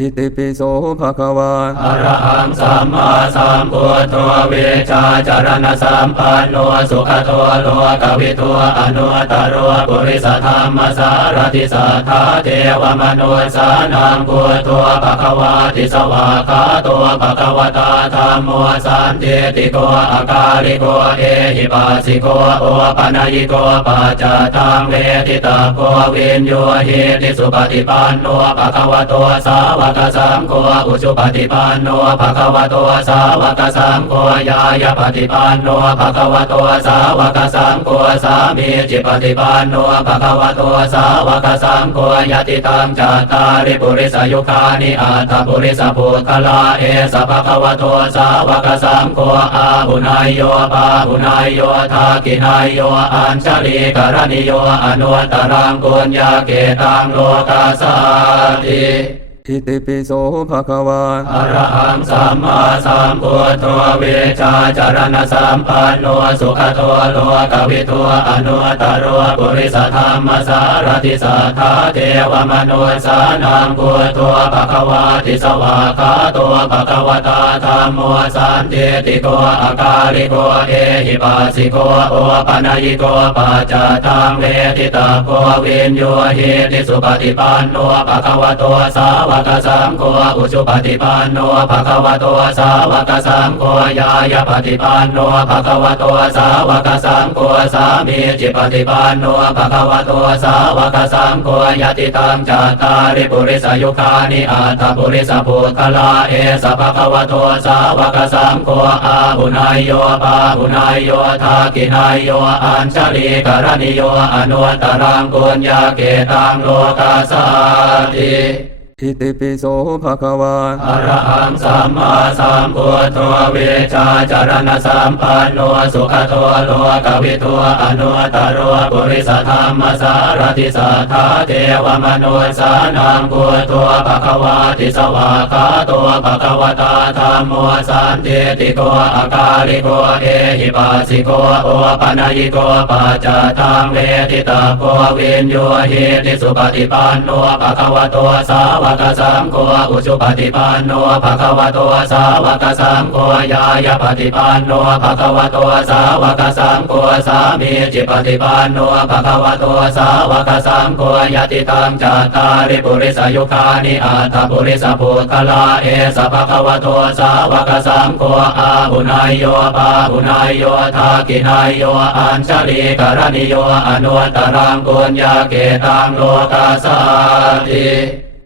อิติปิโสภะคะวาอะระหังสัมมาสัมพุทโธเวชาจารณสัมปันโนสุขโตโลกวิทัวอนุตตรวปุริสธรรมสารติสัทธาเทวมนุสานังพุทโธภะคะวาติสวากาโตภะคะวตาธรรมโมสันติติโกอากาลิโกเอหิปัสสิโกโอปะนยิโกปัจจตังเวทิตาโกวินโยเฮติสุปฏิปันโนภะคะวะโตสาวกสังโฆอุชุปฏิปันโนภะคะวะโตสาวกสังโฆยายาปฏิปันโนภะคะวะโตสาวกสังโฆสามีจิปฏิปันโนภะคะวะโตสาวกสังโฆยติตังจัตตาริปุริสยุคานิอัตถปุริสปุคลาเอสภะคะวะโตสาวกสังโฆอาหุนายโยปาหุนายโยทากินายโยอัญชลีกรณิโยอนุตตรังกุญญาเกตังโลกาสาติ อิติปิโสภะคะวาอะระหังสัมมาสัมพุทโธเวชาจารณสัมปันโนสุขโตโลกวิทัวอนุตตรวปุริสธรรมสารติสัทธาเทวมนุสานังพุทโธภะคะวาติสวากขาโตภะคะวตาธรรมโมสันติติโกอากาลิโกเอหิปัสสิโกโอปะนยิโกปัจจตังเวทิตาโกวินโยเฮติสุปฏิปันโนภะคะวะโตสาวกสังโฆอุชุปฏิปันโนภะคะวะโตสาวกสังโฆยายาปฏิปันโนภะคะวะโตสาวกสังโฆสามีจิปฏิปันโนภะคะวะโตสาวกสังโฆยติตังจัตตาริปุริสยุคานิอัตถปุริสปุคลาเอสภะคะวะโตสาวกสังโฆอาหุนายโยปาหุนายโยทากินายโยอัญชลีกรณิโยอนุตตรังกุญญาเกตังโลกาสาติ อิติปิโสภะคะวาอะระหังสัมมาสัมพุทโธเวชาจารณสัมปันโนสุขโตโลกวิทัวอนุตตรวปุริสธรรมสารติสัทธาเทวมนุสานังพุทโธภะคะวาติสวากาโตภะคะวตาธรรมโมสันติติโกอากาลิโกเอหิปัสสิโกโอปะนยิโกปัจจตังเวทิตาโกวินโยเฮติสุปฏิปันโนภะคะวะโตสาวกสังโฆอุชุปฏิปันโนภะคะวะโตสาวกสังโฆยายาปฏิปันโนภะคะวะโตสาวกสังโฆสามีจิปฏิปันโนภะคะวะโตสาวกสังโฆยติตังจัตตาริปุริสยุคานิอัตถปุริสปุคลาเอสภะคะวะโตสาวกสังโฆอาหุนายโยปาหุนายโยทากินายโยอัญชลีกรณิโยอนุตตรังกุญญาเกตังโลกาสาติ